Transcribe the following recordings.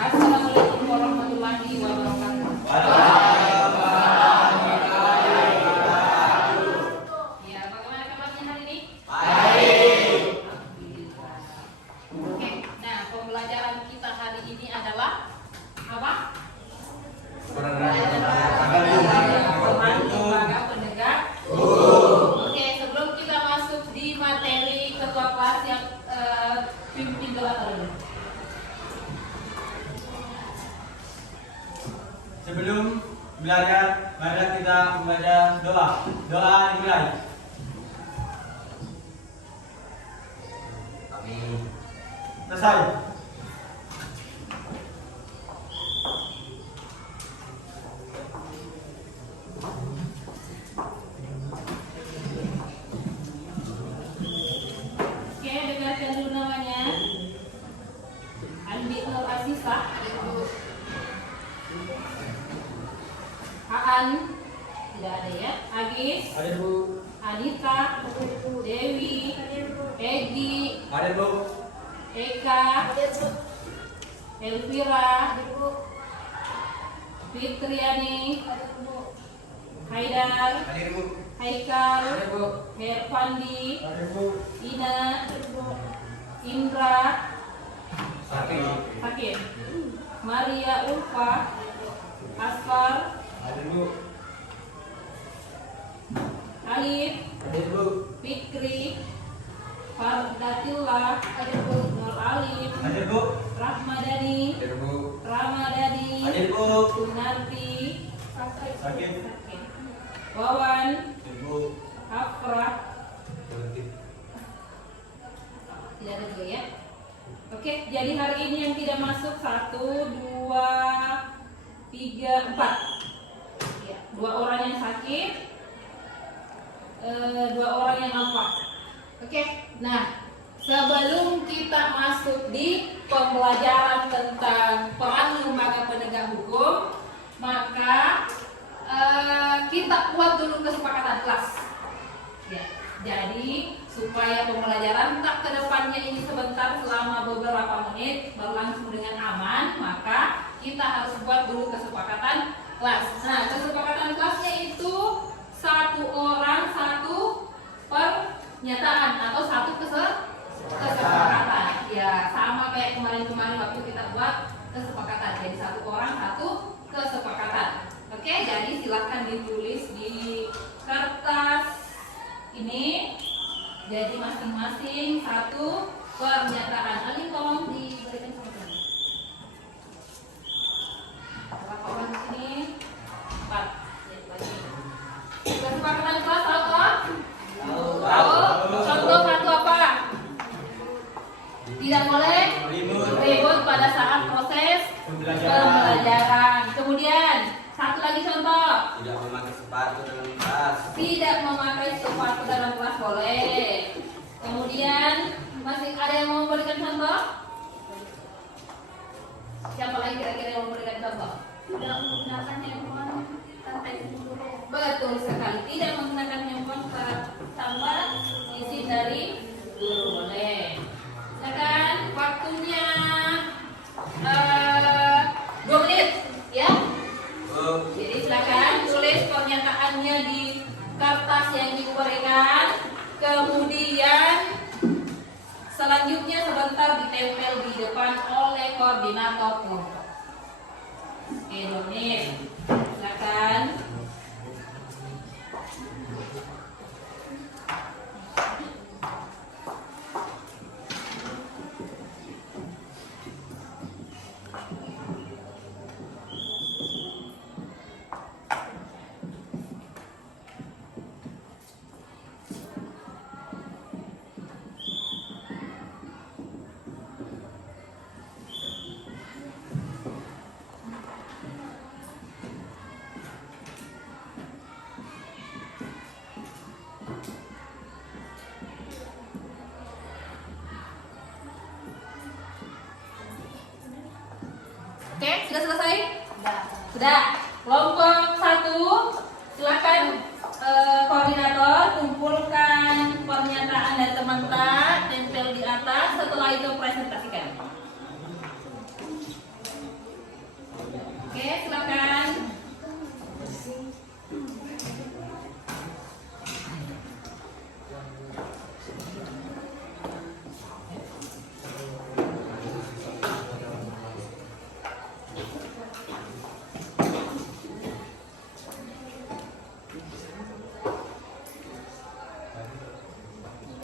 Assalamualaikum warahmatullahi wabarakatuh. Ya, bagaimana kabarnya hari ini? Baik. Alhamdulillah. Oke, nah pembelajaran kita hari ini adalah apa? Peran lembaga penegak hukum. Oke, sebelum kita masuk di materi ketua kelas yang pimpin doa dulu. Sebelum belajar, marilah kita membaca doa. Doa dimulai. Amin. Selesai. Oke, dengarkan dulu namanya. Andi Nur Asisah. Aan tidak ada ya. Agis, Ada Bu. Anita, Dewi, Egi, Ada Bu. Eka, Elvira, Fitriani, Haidar, Hadir Bu. Haikal, Ada Bu. Herpandi, Ada Bu. Ina, Indra, Sakit. Hakim, Maria Ulfa, Asfar, Ada Bu. Alif, Ada Bu. Fikri, Fardatillah, Nur Alif, Ada Bu. Rahmadani, Hadir Bu. Ramadani, Ada Bu. Sunarti, Sakit. Wawan, Ada Bu. Afrah, Berhenti. tidak ada juga ya. Oke, jadi hari ini yang tidak masuk 1, 2, 3, 4. Ya, 2 orang yang sakit, 2 orang yang alfa. Oke, nah sebelum kita masuk di pembelajaran tentang peran lembaga penegak hukum, maka kita buat dulu kesepakatan kelas. Ya, jadi supaya pembelajaran tak kedepannya ini sebentar selama beberapa menit berlangsung dengan aman, maka kita harus buat dulu kesepakatan kelas. Nah, kesepakatan kelasnya itu 1 orang 1 pernyataan atau 1 kesepakatan. Ya, sama kayak kemarin-kemarin waktu kita buat kesepakatan. Jadi 1 orang 1 kesepakatan. Oke, jadi silahkan ditulis di kertas ini. Jadi masing-masing 1 pernyataan. Ali tolong diberikan sama saya. Kawan di sini 4. Jadi lagi. Kesepakatan kelas apa? Tahu? Contoh 1 apa? Tidak boleh ribut pada saat proses pembelajaran. Kemudian 1 lagi contoh. Tidak memakai sepatu dalam kelas. Tidak memakai sepatu dalam kelas boleh. Kemudian masih ada yang mau memberikan contoh? Siapa lagi kira-kira yang mau memberikan contoh? Tidak menggunakan handphone sampai dulu. Betul sekali. Tidak menggunakan handphone tanpa izin dari guru boleh. Silakan waktunya 2 menit ya. Bu. Jadi silakan tulis pernyataannya di kertas yang diberikan. Kemudian selanjutnya sebentar ditempel di depan oleh koordinator kelompok. Oke, 2 menit. Silakan. sudah selesai? Sudah. Sudah. Kelompok 1, silakan koordinator kumpulkan pernyataan dari teman-teman, tempel di atas. Setelah itu presentasikan. Oke, silakan.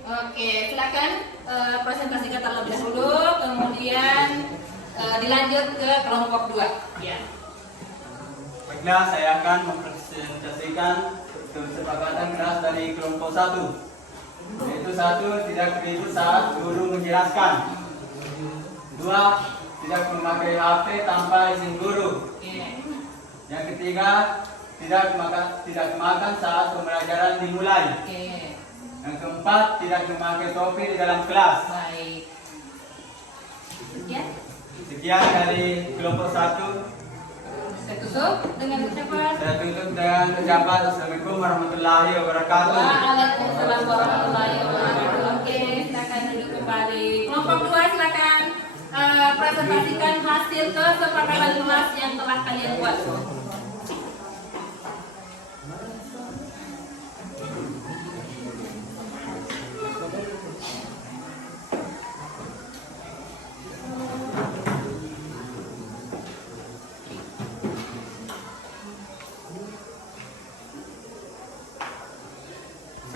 Oke, silakan presentasikan terlebih dahulu, kemudian dilanjut ke kelompok 2. Ya. Baiklah, saya akan mempresentasikan kesepakatan kelas dari kelompok 1. Yaitu 1, tidak ribut saat guru menjelaskan. 2, tidak memakai HP tanpa izin guru. Oke. Yang ketiga, tidak makan saat pembelajaran dimulai. Oke. Yang keempat, tidak memakai topi di dalam kelas. Baik. Ya. Sekian dari kelompok 1. Saya tutup dengan ucapan Saya tutup dengan ucapan Assalamualaikum warahmatullahi wabarakatuh. Waalaikumsalam warahmatullahi wabarakatuh. Oke, silakan duduk kembali. Kelompok 2 silakan presentasikan hasil kesepakatan kelas yang telah kalian buat.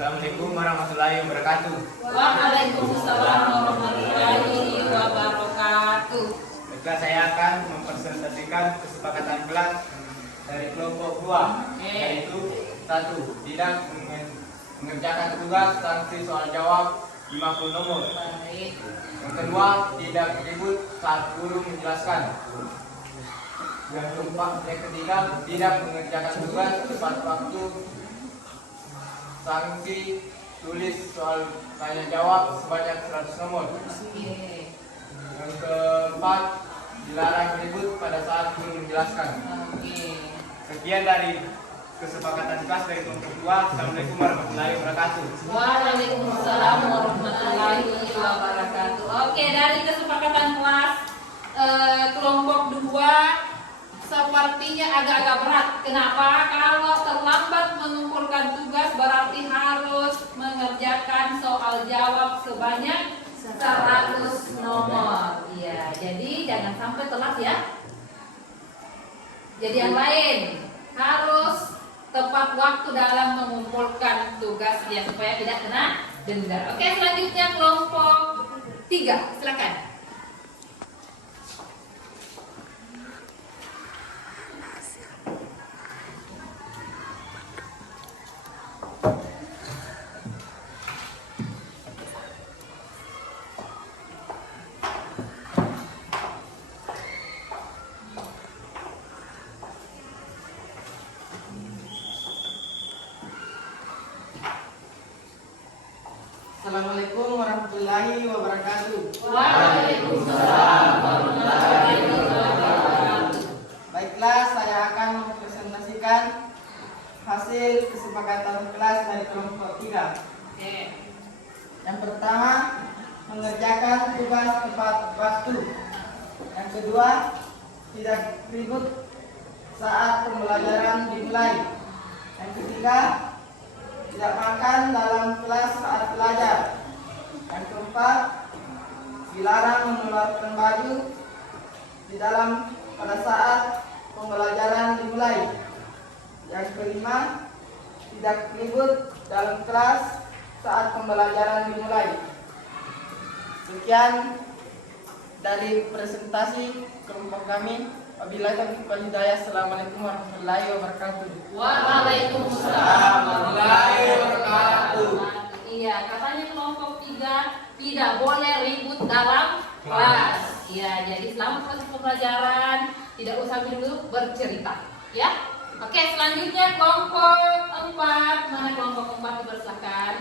Assalamualaikum warahmatullahi wabarakatuh. Waalaikumsalam warahmatullahi wabarakatuh. Baiklah, saya akan mempresentasikan kesepakatan kelas dari kelompok 2, yaitu 1, tidak mengerjakan tugas sanksi soal jawab 50 nomor. Baik. Yang kedua, tidak ribut saat guru menjelaskan. Yang ketiga, tidak mengerjakan tugas tepat waktu, sanksi tulis soal tanya jawab sebanyak 100 nomor. Oke. Yang keempat, dilarang ribut pada saat guru menjelaskan. Oke. Sekian dari kesepakatan kelas dari kelompok 2. Assalamualaikum warahmatullahi wabarakatuh. Waalaikumsalam warahmatullahi wabarakatuh. Oke, dari kesepakatan kelas kelompok 2 sepertinya agak-agak berat. Kenapa? Kalau terlambat mengumpulkan tugas berarti harus mengerjakan soal jawab sebanyak 100 nomor. Iya, jadi jangan sampai telat ya. Jadi yang lain harus tepat waktu dalam mengumpulkan tugas ya supaya tidak kena denda. Oke, selanjutnya kelompok 3, silakan. Assalamualaikum warahmatullahi wabarakatuh. Waalaikumsalam warahmatullahi wabarakatuh. Baiklah, saya akan mempresentasikan hasil kesepakatan kelas dari kelompok 3. Oke. Yang pertama, mengerjakan tugas tepat waktu. Yang kedua, tidak ribut saat pembelajaran dimulai. Yang ketiga, tidak makan dalam kelas saat belajar. Yang keempat, dilarang mengeluarkan baju di dalam pada saat pembelajaran dimulai. Yang kelima, tidak ribut dalam kelas saat pembelajaran dimulai. Sekian dari presentasi kelompok kami. Wabillahi taufiq wal hidayah. Assalamualaikum warahmatullahi wabarakatuh. Waalaikumsalam warahmatullahi wabarakatuh. Iya, katanya kelompok 3 tidak boleh ribut dalam kelas. Iya, jadi selama proses pembelajaran tidak usah dulu bercerita, ya. Oke, selanjutnya kelompok 4. Mana kelompok 4 dipersilakan?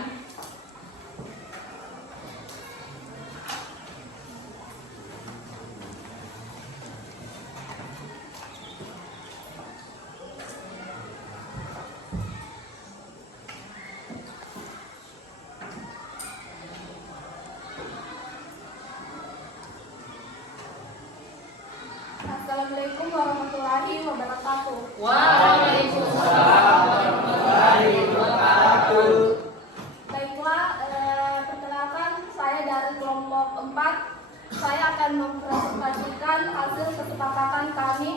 wabarakatuh. Waalaikumsalam warahmatullahi wabarakatuh. Baiklah, perkenalkan saya dari kelompok 4. Saya akan mempresentasikan hasil kesepakatan kami,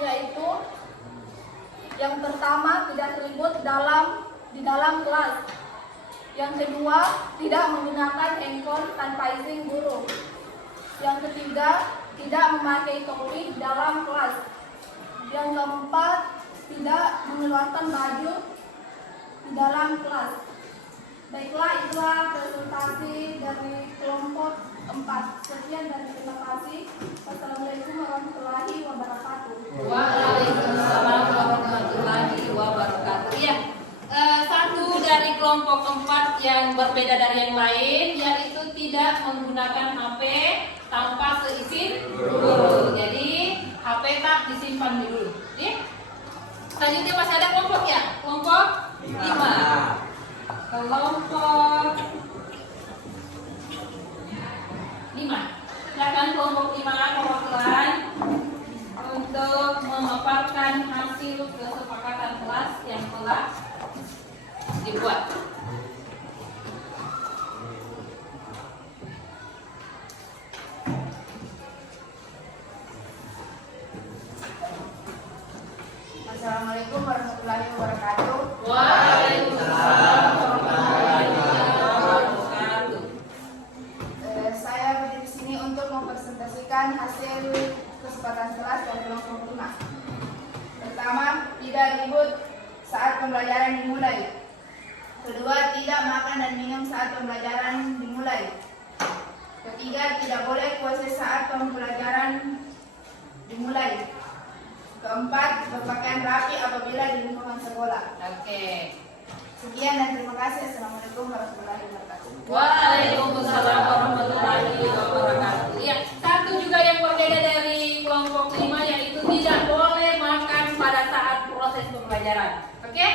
yaitu yang pertama tidak ribut di dalam kelas. Yang kedua, tidak menggunakan handphone tanpa izin guru. Yang ketiga, tidak memakai topi dalam kelas. Yang keempat, tidak mengeluarkan baju di dalam kelas. Baiklah, itulah presentasi dari kelompok 4. Sekian dan terima kasih. Wassalamualaikum warahmatullahi wabarakatuh. Waalaikumsalam warahmatullahi wabarakatuh. Ya, satu dari kelompok 4 yang berbeda dari yang lain, yaitu tidak menggunakan HP tanpa seizin guru. Jadi HP tak disimpan dulu. Ya. Selanjutnya masih ada kelompok ya, kelompok 5. Kelompok 5. Silakan kelompok 5 perwakilan untuk memaparkan hasil kesepakatan kelas yang telah dibuat. Assalamualaikum warahmatullahi wabarakatuh. Waalaikumsalam warahmatullahi wabarakatuh. Saya berdiri di sini untuk mempresentasikan hasil kesempatan kelas dari kelompok 5. Pertama, tidak ribut saat pembelajaran dimulai. Kedua, tidak makan dan minum saat pembelajaran dimulai. Ketiga, tidak boleh puasa saat pembelajaran dimulai. Keempat, berpakaian rapi apabila di lingkungan sekolah. Oke. Sekian dan terima kasih. Assalamualaikum warahmatullahi wabarakatuh. Waalaikumsalam warahmatullahi wabarakatuh. Ya, satu juga yang berbeda dari kelompok 5 yaitu tidak boleh makan pada saat proses pembelajaran. Oke?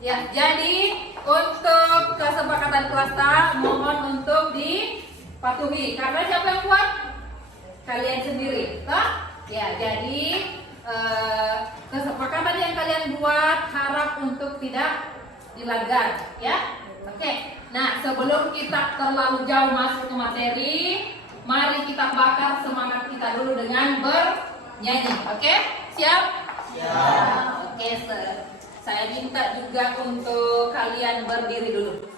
Ya, jadi untuk kesepakatan kelas mohon untuk dipatuhi. Karena siapa yang buat? Kalian sendiri. Toh? Ya, jadi kesepakatan yang kalian buat harap untuk tidak dilanggar, ya. Oke. Nah, sebelum kita terlalu jauh masuk ke materi, mari kita bakar semangat kita dulu dengan bernyanyi. Oke? Siap? Siap. Oke, saya minta juga untuk kalian berdiri dulu.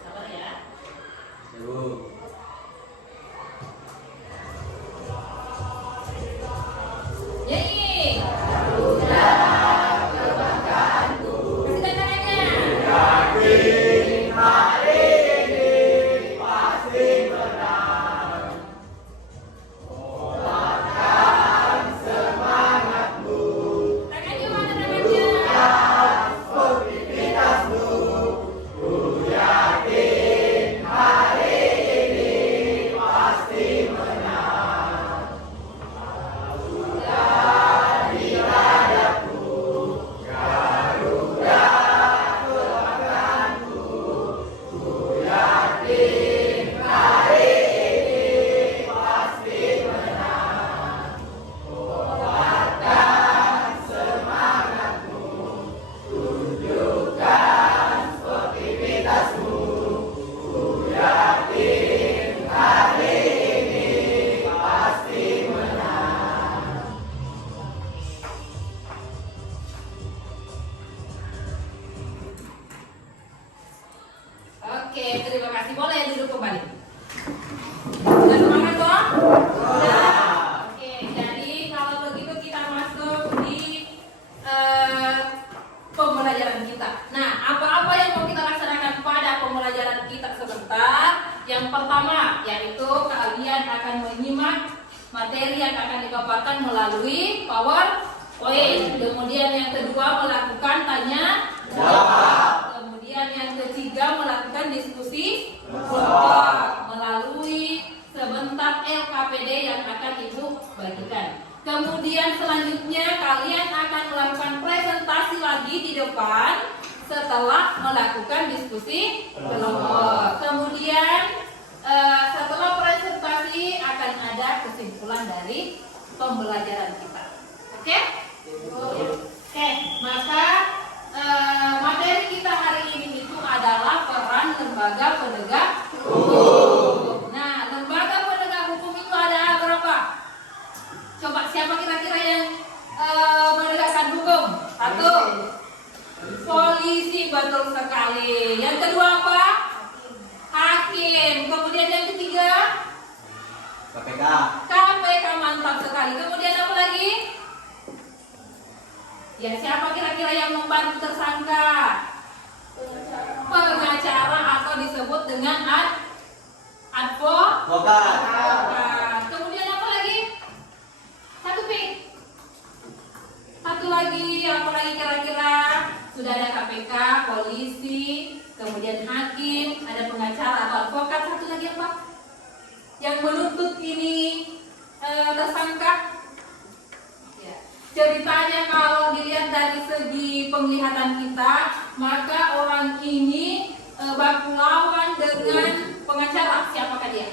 Sabar ya. Nyanyi. Kasih tangannya. Tangannya mana tangannya? Oke, terima kasih. Boleh duduk kembali. Sudah semangat toh? Sudah. Oke, jadi kalau begitu kita masuk di pembelajaran kita. Nah, apa-apa yang mau kita laksanakan pada pembelajaran kita sebentar? Yang pertama, yaitu kalian akan menyimak materi yang akan dipaparkan melalui PowerPoint. Kemudian yang kedua, melakukan tanya jawab. Kemudian Dan yang ketiga melakukan diskusi kelompok melalui sebentar LKPD yang akan Ibu bagikan. Kemudian selanjutnya kalian akan melakukan presentasi lagi di depan setelah melakukan diskusi kelompok. Kemudian setelah presentasi akan ada kesimpulan dari pembelajaran kita. Oke? Oke, maka materi kita hari ini itu adalah peran lembaga penegak hukum. Nah, lembaga penegak hukum itu ada berapa? Coba siapa kira-kira yang menegakkan hukum? Satu, polisi, betul sekali. Yang kedua apa? Hakim. Kemudian yang ketiga? KPK. KPK, mantap sekali. Kemudian apa lagi? Ya, siapa kira-kira yang membantu tersangka? Pengacara atau disebut dengan Advokat. advokat. Kemudian apa lagi? Satu P. Satu lagi, apa lagi kira-kira? Sudah ada KPK, polisi, kemudian hakim, ada pengacara atau advokat. Satu lagi apa? Yang menuntut ini tersangka. Ya. Ceritanya kalau dilihat dari segi penglihatan kita, maka orang ini baku lawan dengan pengacara. Siapakah dia?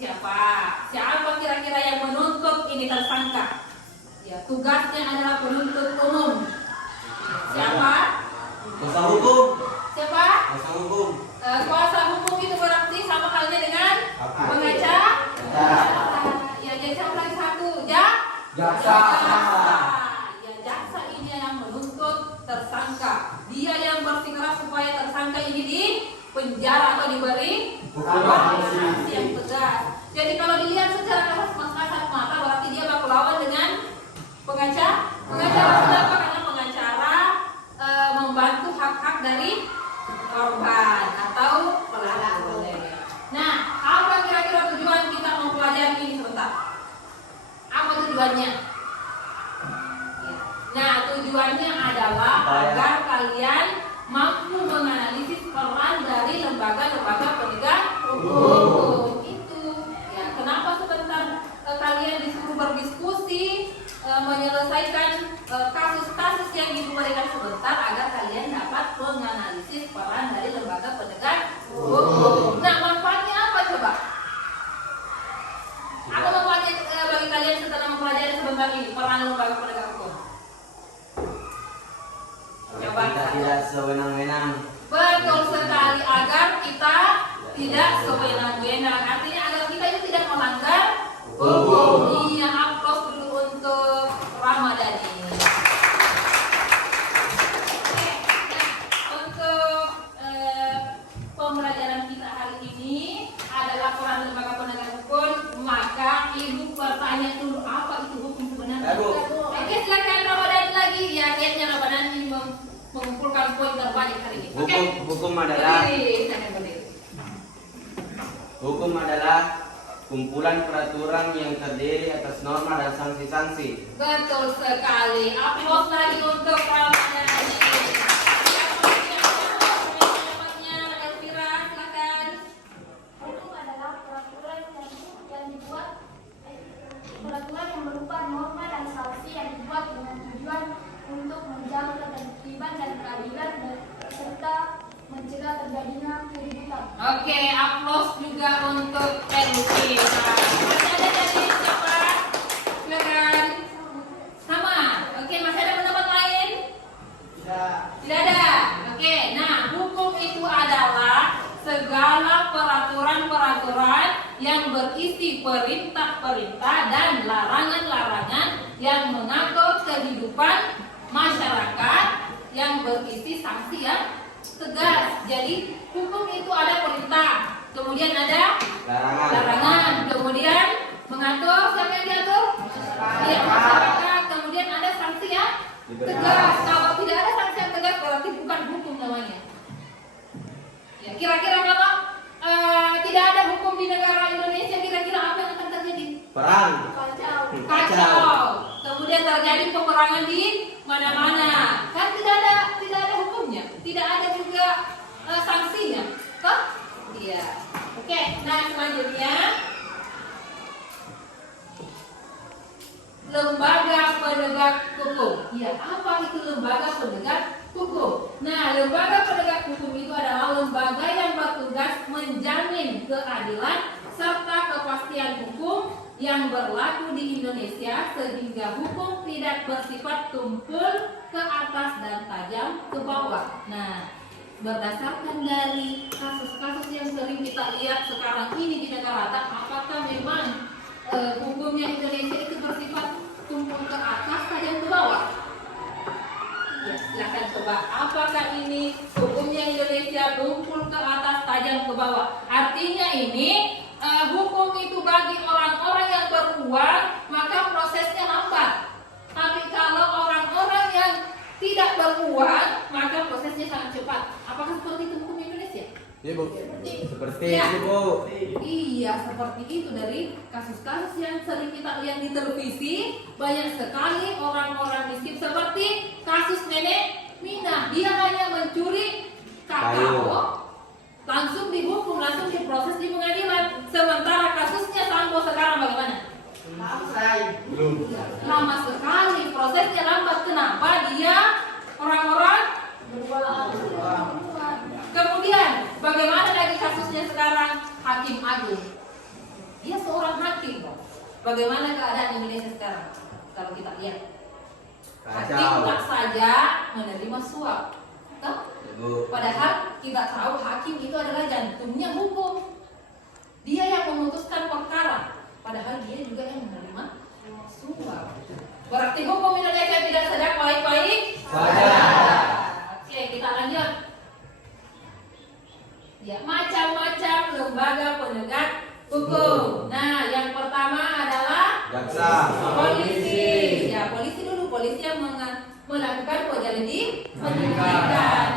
Siapa kira-kira yang menuntut ini tersangka? Ya, tugasnya adalah penuntut umum. Siapa? Kuasa hukum. Siapa? Kuasa hukum. Kuasa hukum itu berarti sama halnya dengan pengacara. Ya, jadi siapa lagi satu? Jaksa. Ya, jaksa ini yang menuntut tersangka. Dia yang bersikeras supaya tersangka ini di penjara atau diberi hukuman yang tegas. Jadi kalau dilihat secara kasat mata berarti dia baku lawan dengan pengacara. Kenapa? Karena pengacara membantu hak-hak dari korban atau pelaku. Nah, apa kira-kira tujuan kita mempelajari ini sebentar? Apa tujuannya? Nah, tujuannya adalah agar kalian mampu menganalisis peran dari lembaga-lembaga penegak hukum. Itu ya, kenapa sebentar kalian disuruh berdiskusi menyelesaikan kasus-kasus yang diberikan sebentar agar kalian dapat menganalisis peran dari lembaga penegak hukum. Nah, manfaatnya apa coba? Apa manfaatnya bagi kalian setelah mempelajari sebentar ini peran lembaga penegak hukum? Coba. Kita tidak sewenang-wenang. Betul sekali, agar kita tidak sewenang-wenang. Artinya agar kita itu tidak melanggar hukum. Iya, aplaus dulu untuk Ramadhani. Oke, nah, untuk pembelajaran kita hari ini adalah peran lembaga penegak hukum. Maka Ibu bertanya dulu, apa itu hukum sebenarnya? Oke, silakan Ramadhani lagi. Ya, kayaknya Ramadhani ini mengumpulkan poin terbanyak hari ini. Oke. Hukum adalah Berdiri. hukum adalah kumpulan peraturan yang terdiri atas norma dan sanksi-sanksi. Betul sekali. Aplaus lagi untuk Ramadhani. Elvira, silakan. Hukum adalah peraturan yang dibuat peraturan yang berupa norma dan sanksi yang dibuat dengan tujuan untuk menjaga ketertiban dan keadilan serta mencegah terjadinya keributan. Oke, aplaus juga untuk Elvira. Masih ada dari siapa? Silakan. Sama. Oke, masih ada pendapat lain? Tidak ada. Oke, nah hukum itu adalah segala peraturan-peraturan yang berisi perintah-perintah dan larangan-larangan yang mengatur kehidupan masyarakat yang berisi sanksi yang tegas. Jadi hukum itu ada perintah, kemudian ada larangan, kemudian mengatur, siapa yang diatur? Ya, masyarakat. Kemudian ada sanksi yang tegas. Kalau tidak ada sanksi yang tegas berarti bukan hukum namanya. Ya, kira-kira kalau tidak ada hukum di negara Indonesia, kira-kira apa yang akan terjadi? Perang. Kacau. Kemudian terjadi peperangan di mana-mana. Kan tidak ada hukumnya. tidak ada juga sanksinya, toh? Iya. Oke, nah selanjutnya lembaga penegak hukum. Ya, apa itu lembaga penegak hukum? Nah, lembaga penegak hukum itu adalah lembaga yang bertugas menjamin keadilan serta kepastian hukum yang berlaku di Indonesia sehingga hukum tidak bersifat tumpul ke atas dan tajam ke bawah. Nah, berdasarkan dari kasus-kasus yang sering kita lihat sekarang ini di negara kita, apakah memang hukumnya Indonesia itu bersifat tumpul ke atas tajam ke bawah? Ya, silakan coba. Apakah ini hukumnya Indonesia tumpul ke atas tajam ke bawah? Artinya ini hukum itu bagi orang-orang yang beruang maka prosesnya lambat. Tapi kalau orang-orang yang tidak beruang maka prosesnya sangat cepat. Apakah seperti itu hukum Indonesia? Iya Bu. Seperti Ya. itu Bu. Iya, seperti itu dari kasus-kasus yang sering kita lihat di televisi. Banyak sekali orang-orang miskin seperti kasus nenek Mina. Dia hanya mencuri kakao, langsung dihukum, langsung diproses di pengadilan. Sementara kasusnya Sambo sekarang bagaimana? Belum. Lama sekali, prosesnya lambat. Kenapa? Dia orang-orang berbuat. Kemudian bagaimana lagi kasusnya sekarang? Hakim Agung. Dia seorang hakim. Bagaimana keadaan Indonesia sekarang? Kalau kita lihat, hakim Kacau. tak saja menerima suap. Toh? Bu. Padahal kita tahu hakim itu adalah jantungnya hukum. Dia yang memutuskan perkara. Padahal dia juga yang menerima suap. Berarti hukum Indonesia tidak sedang baik-baik Saja. Oke, kita lanjut. Ya, macam-macam lembaga penegak hukum. Nah, yang pertama adalah Jaksa. polisi. Ya, polisi dulu. Polisi yang melakukan penyidikan.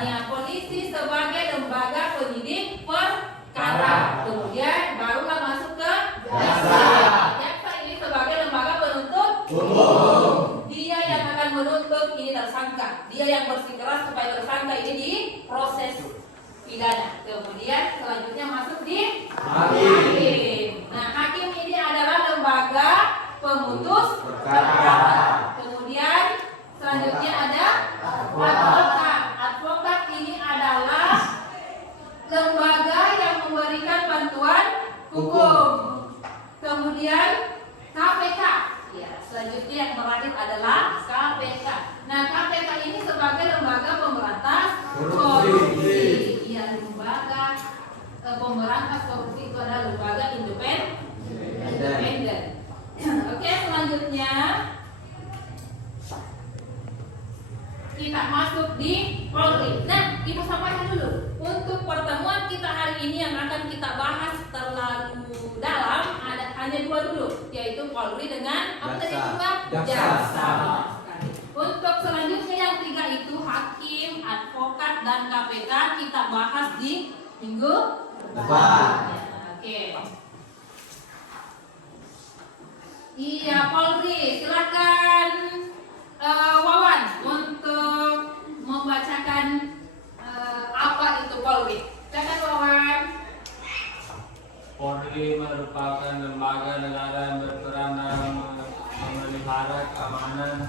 Ya, polisi sebagai lembaga penyidik perkara. Kemudian barulah masuk ke jaksa. Jaksa ini sebagai lembaga penuntut umum. Dia yang akan menuntut ini tersangka. Dia yang bersikeras supaya tersangka ini diproses pidana. Kemudian selanjutnya masuk di hakim. Nah, hakim ini adalah lembaga pemutus perkara. Kemudian selanjutnya ada advokat. Advokat ini adalah lembaga yang memberikan bantuan hukum. Kemudian KPK. Ya, selanjutnya yang terakhir adalah KPK. Nah, KPK ini sebagai lembaga pemberantas korupsi. Ya, lembaga pemberantas korupsi itu adalah lembaga independen. Oke, selanjutnya kita masuk di Polri. Nah, Ibu sampaikan dulu untuk pertemuan kita hari ini yang akan kita bahas terlalu dalam hanya dua dulu, yaitu Polri dengan apa tadi dua? Jaksa. Untuk selanjutnya yang tiga itu hakim, advokat dan KPK kita bahas di minggu depan. Ya, oke. Iya, Polri, silakan Wawan untuk membacakan apa itu Polri. Silakan Wawan. Polri merupakan lembaga negara yang berperan dalam memelihara keamanan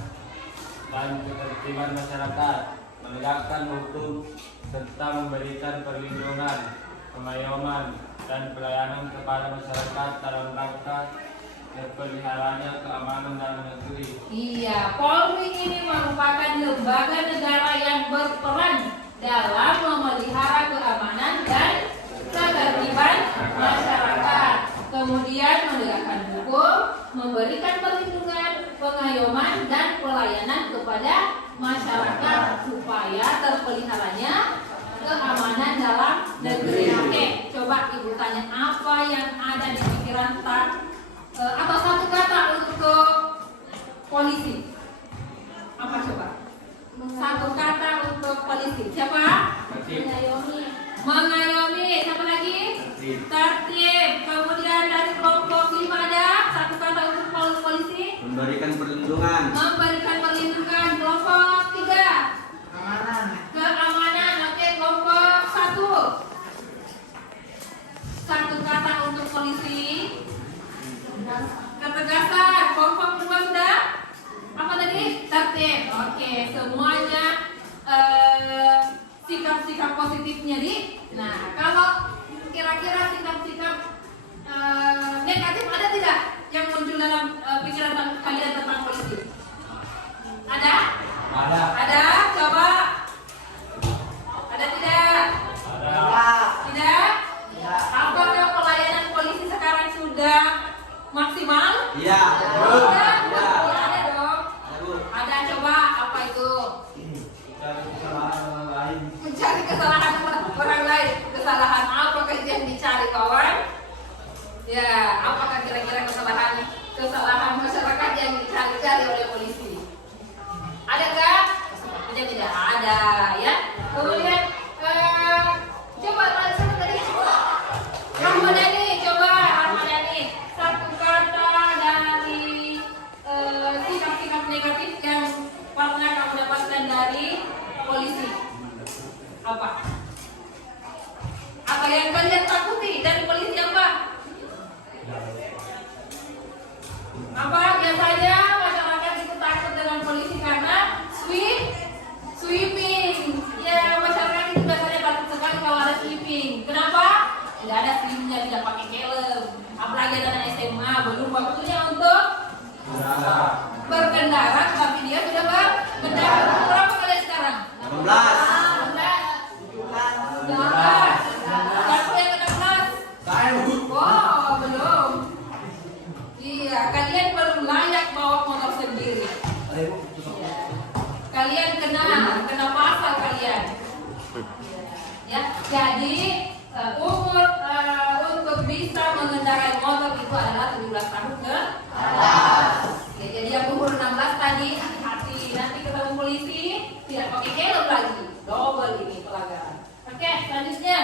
dan ketertiban masyarakat, menegakkan hukum, serta memberikan perlindungan, pemayoman, dan pelayanan kepada masyarakat dalam rangka terpeliharanya keamanan dalam negeri. Iya, Polri ini merupakan lembaga negara yang berperan dalam memelihara keamanan dan ketertiban masyarakat, kemudian menegakkan hukum, memberikan perlindungan, pengayoman dan pelayanan kepada masyarakat supaya terpeliharanya keamanan dalam negeri. Oke, coba Ibu tanya apa yang ada di pikiran atau satu kata untuk polisi. Apa coba? Satu kata untuk polisi. Siapa? Mengayomi. Mengayomi. Siapa lagi? Tertib. Kemudian dari kelompok 5 ada satu kata untuk polisi. Memberikan perlindungan. Memberikan perlindungan. Kelompok 3. Keamanan. Keamanan. Oke. Ketegasan, confirm semua sudah? Apa tadi? Tertib. Oke, semuanya sikap-sikap positifnya di. Nah, kalau kira-kira sikap-sikap negatif ada tidak yang muncul dalam pikiran kalian tentang polisi? Ada? Ada. Ada? Coba. Ada tidak? Ada. Tidak? Apakah pelayanan polisi sekarang sudah maksimal? Iya. Sudah? Iya. Ya, ada dong. Ada, coba apa itu? Cari kesalahan orang lain. Mencari kesalahan orang lain. Kesalahan apakah yang dicari kawan? Ya, apakah kira-kira kesalahan masyarakat yang dicari-cari oleh polisi? Ada nggak? Sepertinya tidak ada, ya. Kemudian coba siapa tadi? Rahmadani, coba Rahmadani. Satu kata dari sikap-sikap negatif yang pernah kamu dapatkan dari polisi. Apa? Apa yang kalian takuti dari polisi apa? Apa biasanya masyarakat itu takut dengan polisi karena sweeping. Ya, masyarakat itu biasanya takut sekali kalau ada sweeping. Kenapa? Tidak ada sweepingnya, tidak pakai helm. Apalagi anak SMA belum waktunya untuk berkendara, tapi dia sudah berkendara. Berapa kalian sekarang? 16. Siapa yang ke-16? Oh, belum. Iya, kalian belum layak bawa motor sendiri. Kalian kena pasal kalian. Ya, jadi umur untuk bisa mengendarai motor itu adalah 17 tahun ke atas. Ya, jadi yang umur 16 tadi hati-hati, nanti ketemu polisi tidak pakai helm lagi, double ini pelanggaran. Oke, selanjutnya.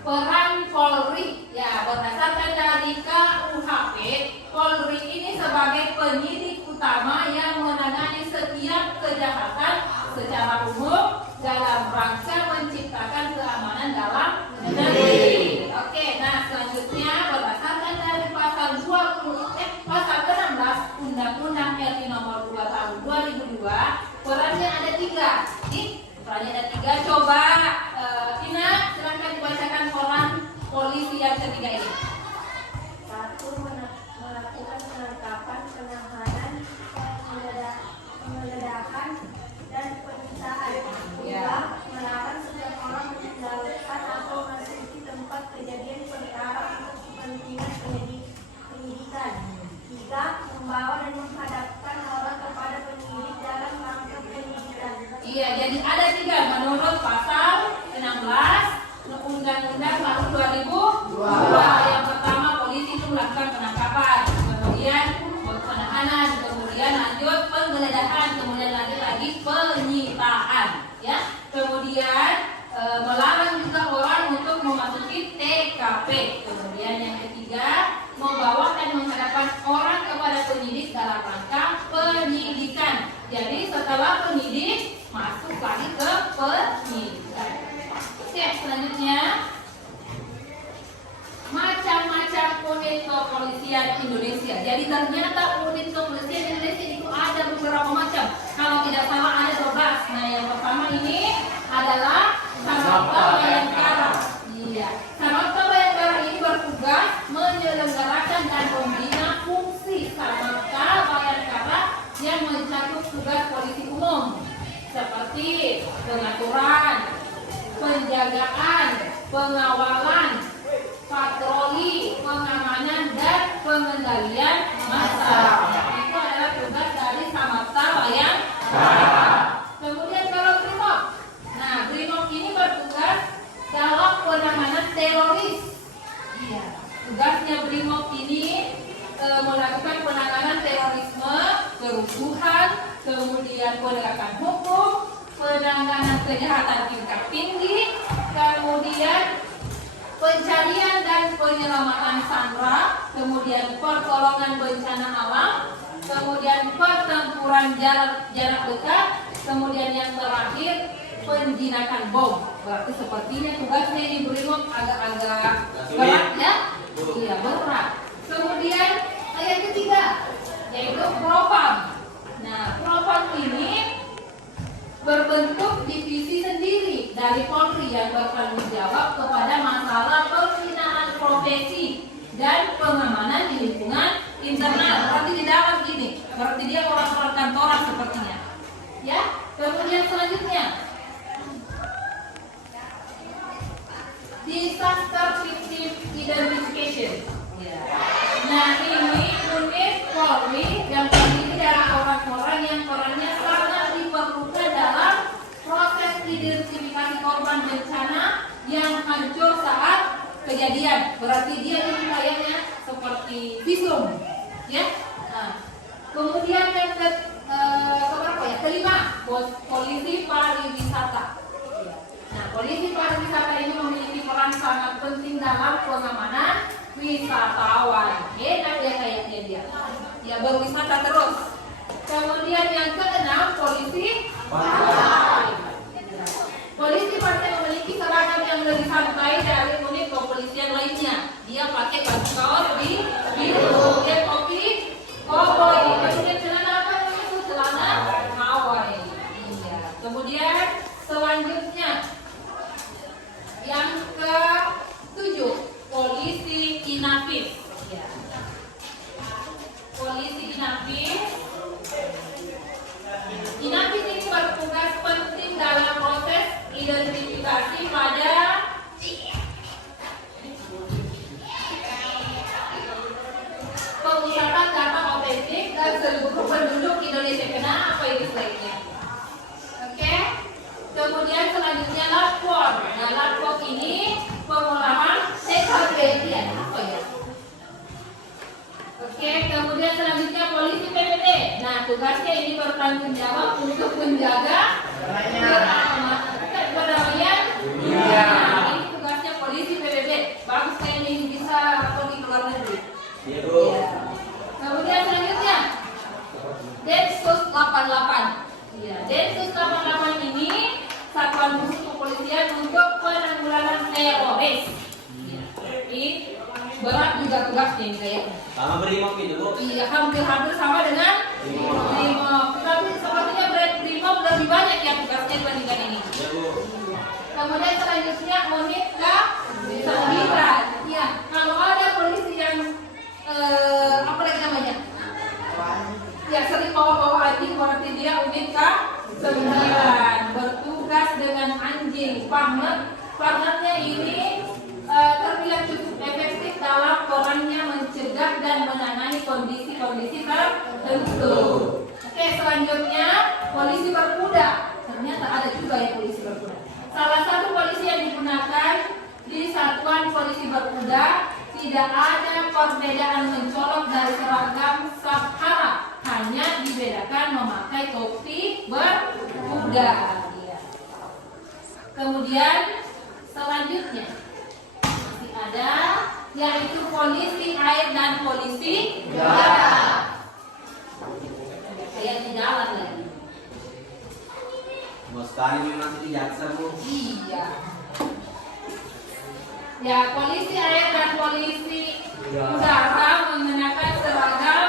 Peran Polri, ya berdasarkan dari KUHP, Polri ini sebagai penyidik utama yang menangani setiap kejahatan secara umum dalam rangka menciptakan keamanan dalam negeri. Oke, nah selanjutnya berdasarkan dari pasal 16 Undang-Undang RI Nomor 2 Tahun 2002, perannya ada 3. Perannya ada 3. Coba Tina, silahkan dibacakan peran polisi yang ketiga ini. 1. Melakukan penangkapan, penahanan, penggeledahan, dan penyitaan. 2. Ya. Melarang setiap orang meninggalkan atau memasuki tempat kejadian perkara untuk kepentingan penyidikan. 3. Membawa dan menghadapkan orang kepada penyidik dalam rangka penyidikan. Iya, jadi ada 3 menurut pasal 16 Undang-Undang Tahun 2002. Yang pertama, polisi itu melakukan penangkapan, kemudian penahanan, kemudian lanjut penggeledahan, kemudian lagi penyitaan, ya. Kemudian melarang juga orang untuk memasuki TKP. Kemudian yang ketiga, membawa dan menghadapkan orang kepada penyidik dalam rangka penyidikan. Jadi setelah penyidik masuk lagi ke penyidikan. Oke, selanjutnya macam-macam unit kepolisian Indonesia. Jadi ternyata unit kepolisian Indonesia itu ada beberapa macam. Kalau tidak salah ada 12. Nah, yang pertama ini adalah Samapta Bayangkara. Iya, Samapta Bayangkara ini bertugas menyelenggarakan dan membina fungsi Samapta Bayangkara yang mencakup tugas polisi umum seperti pengaturan, penjagaan, pengawalan, patroli, pengamanan, dan pengendalian massa. Itu adalah tugas dari Samapta Bayangkara. Kemudian kalau Brimob, nah Brimob ini bertugas dalam penanganan teroris. Iya, tugasnya Brimob ini melakukan penanganan terorisme, kerusuhan, kemudian penegakan hukum, penanganan kejahatan tingkat tinggi, kemudian pencarian dan penyelamatan sandera, kemudian pertolongan bencana alam, kemudian pertempuran jarak dekat, kemudian yang terakhir penjinakan bom. Berarti sepertinya tugasnya ini Brimob agak-agak Sulit. berat ya. Iya, berat. Kemudian yang ketiga yaitu propam. Nah, propam ini berbentuk divisi sendiri dari Polri yang bertanggung jawab kepada masalah pembinaan profesi dan pengamanan di lingkungan internal. Berarti di dalam ini, berarti dia orang-orang kantoran sepertinya. Ya, kemudian selanjutnya disaster victim identification. Ya. Nah, ini unit Polri yang terdiri dari orang-orang yang perannya sangat diperlukan dalam proses identifikasi korban bencana yang hancur saat kejadian. Berarti dia ini kayaknya seperti visum, ya. Nah, kemudian yang keberapa ya? Kelima, polisi pariwisata. Nah, polisi pariwisata ini memiliki peran sangat penting dalam pengamanan wisatawan. Enak ya kayaknya dia. Ya, berwisata terus. Kemudian yang keenam, polisi pantai. Polisi pantai memiliki seragam yang lebih santai dari unit kepolisian lainnya. Dia pakai baju kaos biru, dia topi koboi, kemudian celana apa itu? Celana Hawaii. Iya. Kemudian selanjutnya yang ke-7, polisi inafis. Ya. Polisi inafis. Inafis ini bertugas penting dalam proses identifikasi pada pemusatan data otentik dan seluruh penduduk Indonesia. Kenapa ini slide-nya? Oke. Kemudian selanjutnya lapor. Nah, lapor ini pengolahan sekretariat apa ya? Oke, kemudian selanjutnya polisi PPT. Nah, tugasnya ini bertanggung jawab untuk menjaga perdamaian. Iya. Ini tugasnya polisi PPT. Bagus kayaknya ini bisa pergi ke luar negeri. Iya, Bu. Iya. Kemudian selanjutnya Densus 88. Iya, Densus 88 ini satuan khusus kepolisian untuk penanggulangan teroris. Iya. Ini berat juga tugasnya ini kayaknya. Sama Brimob itu, Bu. Iya, hampir sama dengan Brimob. Tapi sepertinya Brimob lebih banyak ya tugasnya dibandingkan ini. Ya, Bu. Kemudian selanjutnya unit K9. Ya, kalau ada polisi yang apa lagi namanya? Ya, sering bawa-bawa anjing, berarti dia unit K9 bertugas dengan anjing. Partnernya ini terbilang cukup efektif dalam perannya mencegah dan menangani kondisi-kondisi tertentu. Oke, selanjutnya polisi berkuda. Ternyata ada juga ya polisi berkuda. Salah satu polisi yang digunakan di satuan polisi berkuda tidak ada perbedaan mencolok dari seragam Sabhara, hanya dibedakan memakai topi berkuda. Ya. Kemudian selanjutnya masih ada yaitu polisi air dan polisi darat. Kayak di jalan lagi. Bos kali masih di jaksa, Bu. Iya. Ya, polisi air dan polisi udara mengenakan seragam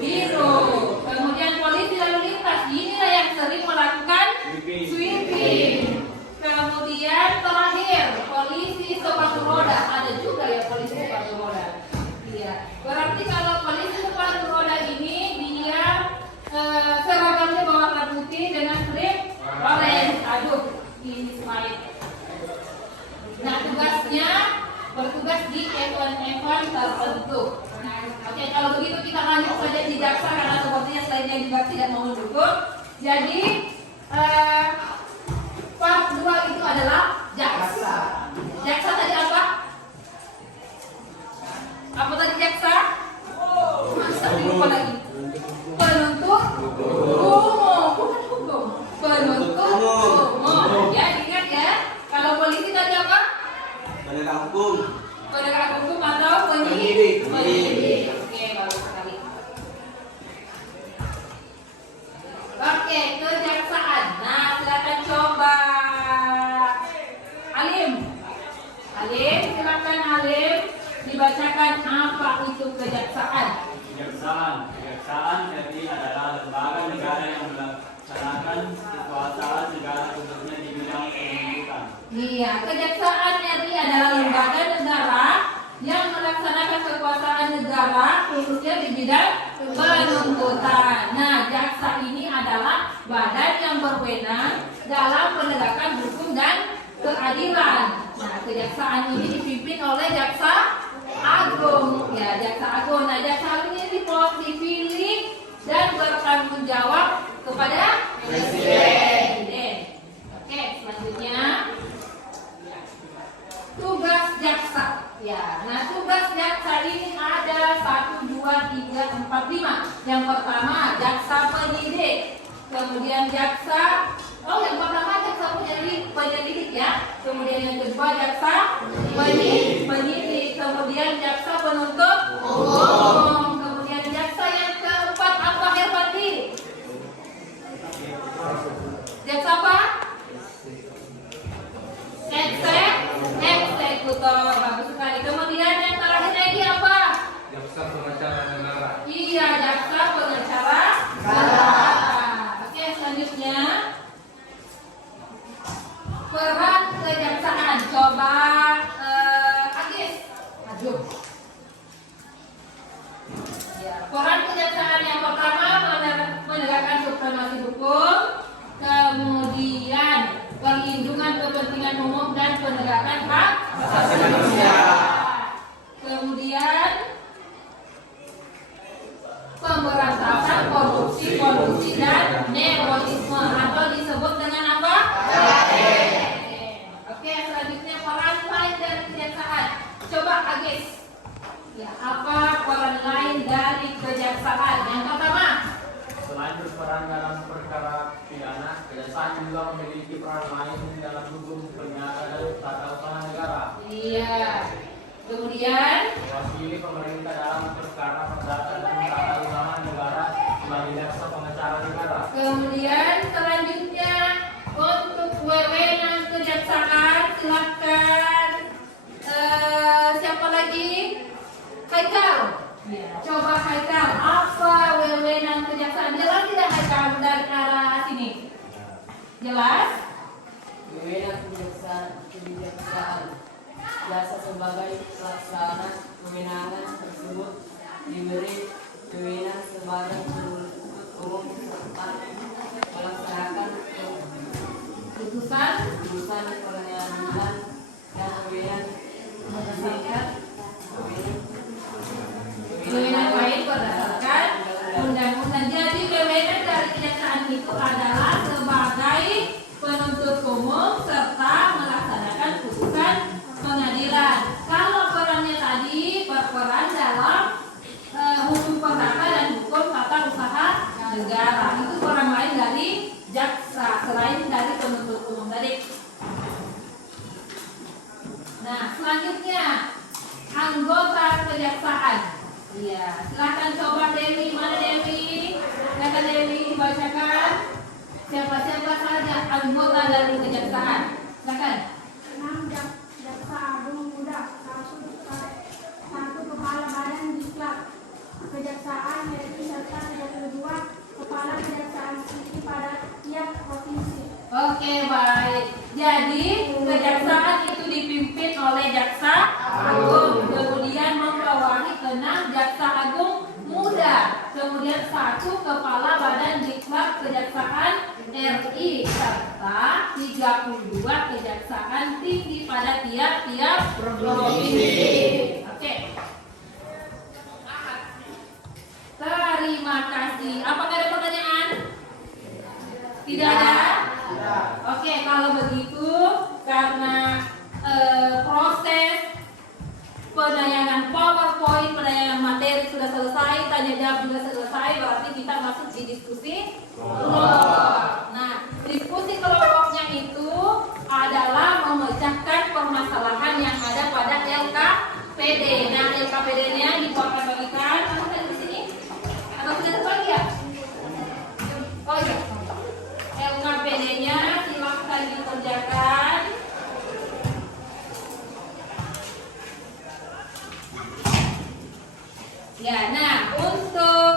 biru. Kemudian polisi lalu lintas inilah yang sering melakukan sweeping. Kemudian terakhir polisi sepatu roda, ada juga ya polisi sepatu roda. Iya. Berarti kalau polisi sepatu roda ini dia seragamnya berwarna putih dengan strip orange. Aduh, ini slide. Nah, tugasnya bertugas di event-event tertentu. Oke, kalau begitu kita lanjut saja di jaksa karena sepertinya slide-nya juga tidak mau mendukung. Jadi part 2 itu adalah jaksa. Jaksa tadi apa? Apa tadi jaksa? Masa lupa lagi? Penuntut umum, bukan hukum. Penuntut umum. Ya, ingat ya. Kalau polisi tadi apa? Penegak hukum. Penegak hukum atau penyidik? Penyidik. Oke, bagus sekali. Oke, kejaksaan. Nah, silakan coba Iya, Kejaksaan RI adalah lembaga negara yang melaksanakan kekuasaan negara khususnya di bidang penuntutan. Nah, jaksa ini adalah badan yang berwenang dalam penegakan hukum dan keadilan. Nah, kejaksaan ini dipimpin oleh jaksa agung, ya jaksa agung. Nah, jaksa agung ini dipilih dan bertanggung jawab kepada presiden. Oke, selanjutnya tugas jaksa. Ya, nah tugas jaksa ini ada 1, 2, 3, 4, 5. Yang pertama jaksa penyidik, kemudian jaksa yang pertama jaksa penyelidik ya, kemudian yang kedua jaksa penyidik, kemudian jaksa penuntut umum, kemudian jaksa yang keempat apa Herwati? Jaksa apa? Eksekutor, bagus sekali. Kemudian yang terakhir lagi apa? Jaksa pengacara negara. Iya, jaksa pengacara negara. Oke, selanjutnya peran kejaksaan. Coba Agis, maju. Ya, peran kejaksaan yang pertama menegakkan supremasi hukum, kemudian perlindungan kepentingan umum dan penegakan hak asasi manusia. Kemudian pemberantasan korupsi, kolusi dan nepotisme atau disebut dengan apa? Oke, selanjutnya peran lain dari kejaksaan. Coba Agis. Ya, apa peran lain dari kejaksaan? Yang pertama, Selain berperan dalam perkara pidana, kejaksaan juga memiliki peran lain dalam hukum pidana dan tata usaha negara. iya. Kemudian Mewakili pemerintah dalam perkara perdata dan tata usaha negara sebagai jaksa pengacara negara. Kemudian selanjutnya untuk wewenang kejaksaan silahkan siapa lagi? Haikal. Ya, coba Haikal, apa wewenang kejaksaan? Jelas tidak Haikal dari arah sini? Jelas? Wewenang kejaksaan jasa sebagai pelaksana kewenangan tersebut diberi wewenang sebagai penuntut umum serta melaksanakan Putusan putusan pengadilan dan wewenang mengizinkan wewenang lain berdasarkan undang-undang. Jadi wewenang dari kejaksaan itu adalah sebagai penuntut umum serta melaksanakan putusan pengadilan. Kalau perannya tadi berperan dalam hukum perdata dan hukum tata usaha negara, itu peran lain dari jaksa selain dari penuntut umum tadi. Nah, selanjutnya anggota kejaksaan. Iya, silakan coba Dewi, mana Dewi? Silakan Dewi dibacakan. Siapa-siapa saja anggota dari kejaksaan. Silakan. 6 jaksa agung muda, 1 kepala badan diklat kejaksaan RI serta 32 kepala kejaksaan tinggi pada tiap provinsi. Oke, baik. Jadi kejaksaan itu dipimpin oleh jaksa agung, kemudian membawahi 6 jaksa agung muda, kemudian 1 kepala badan diklat kejaksaan RI serta 32 kejaksaan tinggi pada tiap-tiap provinsi. Oke. Terima kasih. Apakah ada pertanyaan? Tidak ada? Oke, kalau begitu karena proses penayangan PowerPoint, penayangan materi sudah selesai, tanya jawab juga selesai, berarti kita masuk di diskusi kelompok. Nah, diskusi kelompoknya itu adalah memecahkan permasalahan yang ada pada LKPD. Nah, LKPD-nya dibagikan. Masuk dari sini? Atau sudah terbagi ya? Oh iya. LKPD-nya silahkan dikerjakan. Ya, nah untuk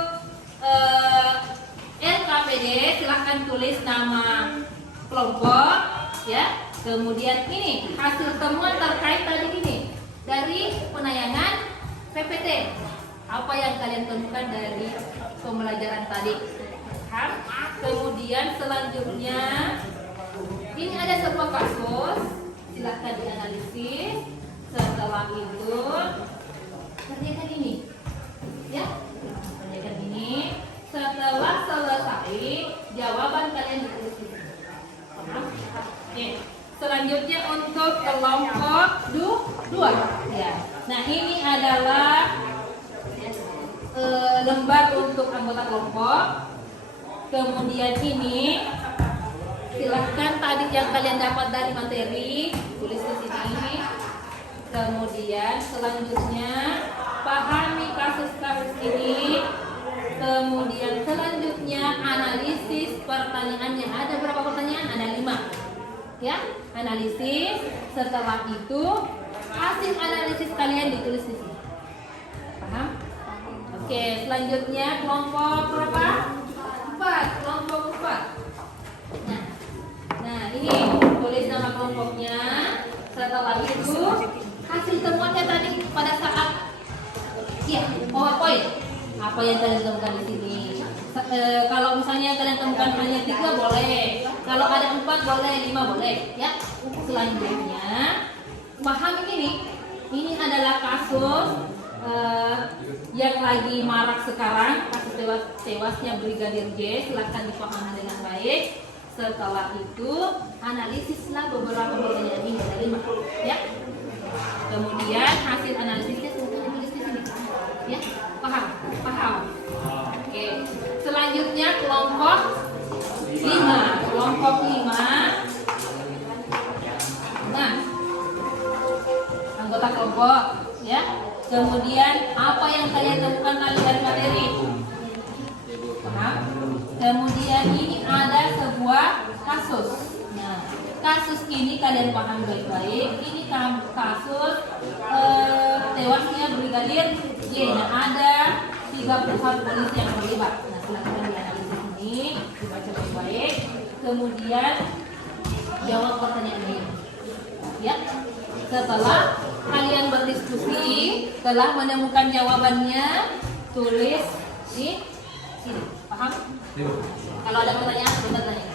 LKPD silahkan tulis nama kelompok, ya. Kemudian ini hasil temuan terkait tadi ini dari penayangan PPT. Apa yang kalian temukan dari pembelajaran tadi? Paham? Kemudian selanjutnya ini ada sebuah kasus, silahkan dianalisis. Setelah itu kerjakan ini, ya, kerjakan ini. Setelah selesai, jawaban kalian ditulis di sini. Paham? Oke. Selanjutnya untuk kelompok 2. Ya. Nah, ini adalah lembar untuk anggota kelompok. Kemudian ini silahkan tadi yang kalian dapat dari materi tulis di sini. Kemudian selanjutnya pahami kasus-kasus ini. Kemudian selanjutnya analisis pertanyaannya. Ada berapa pertanyaan? Ada 5. Ya, analisis. Setelah itu hasil analisis kalian ditulis di sini. Paham? Oke, selanjutnya kelompok berapa? 4. Kelompok 4. Nah, ini tulis nama kelompoknya. Setelah itu hasil temuannya tadi pada saat PowerPoint. Apa yang kalian temukan di sini? Kalau misalnya kalian temukan hanya 3 boleh. Kalau ada 4 boleh, 5 boleh, ya. Selanjutnya pahami ini. Ini adalah kasus yang lagi marak sekarang, kasus tewasnya Brigadir J. Silahkan dipahami dengan baik. Setelah itu analisislah beberapa pertanyaan ini dari 5, ya. Kemudian hasil analisisnya silahkan ditulis di sini, ya. Paham. Oke. Selanjutnya kelompok 5. Kelompok 5. Nah, anggota kelompok, ya. Kemudian apa yang kalian temukan tadi dari materi? Paham? Kemudian ini ada sebuah kasus. Nah, kasus ini kalian paham baik-baik. Ini kasus tewasnya Brigadir J. Nah, ada 3 perusahaan polisi yang terlibat. Nah, silakan dianalisis ini, dibaca baik-baik. Kemudian jawab pertanyaan ini. Ya. Setelah kalian berdiskusi, telah menemukan jawabannya, tulis di sini. Paham? Kalau ada pertanyaan, sebentar tanya.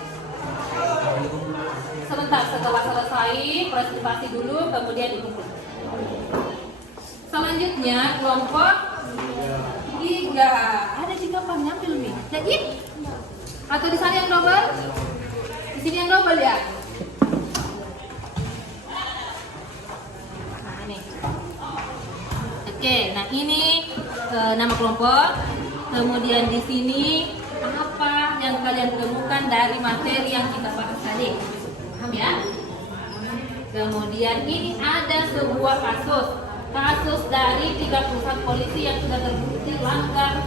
Sebentar, setelah selesai presentasi dulu, kemudian dikumpul. Selanjutnya kelompok 3. Ada juga Pak nyambil nih. Jadi atau di sana yang double? Di sini yang double ya? Nah, ini. Oke, nah ini nama kelompok. Kemudian di sini apa yang kalian temukan dari materi yang kita bahas tadi? Paham ya? Kemudian ini ada sebuah kasus dari 3 perusahaan polisi yang sudah terbukti langgar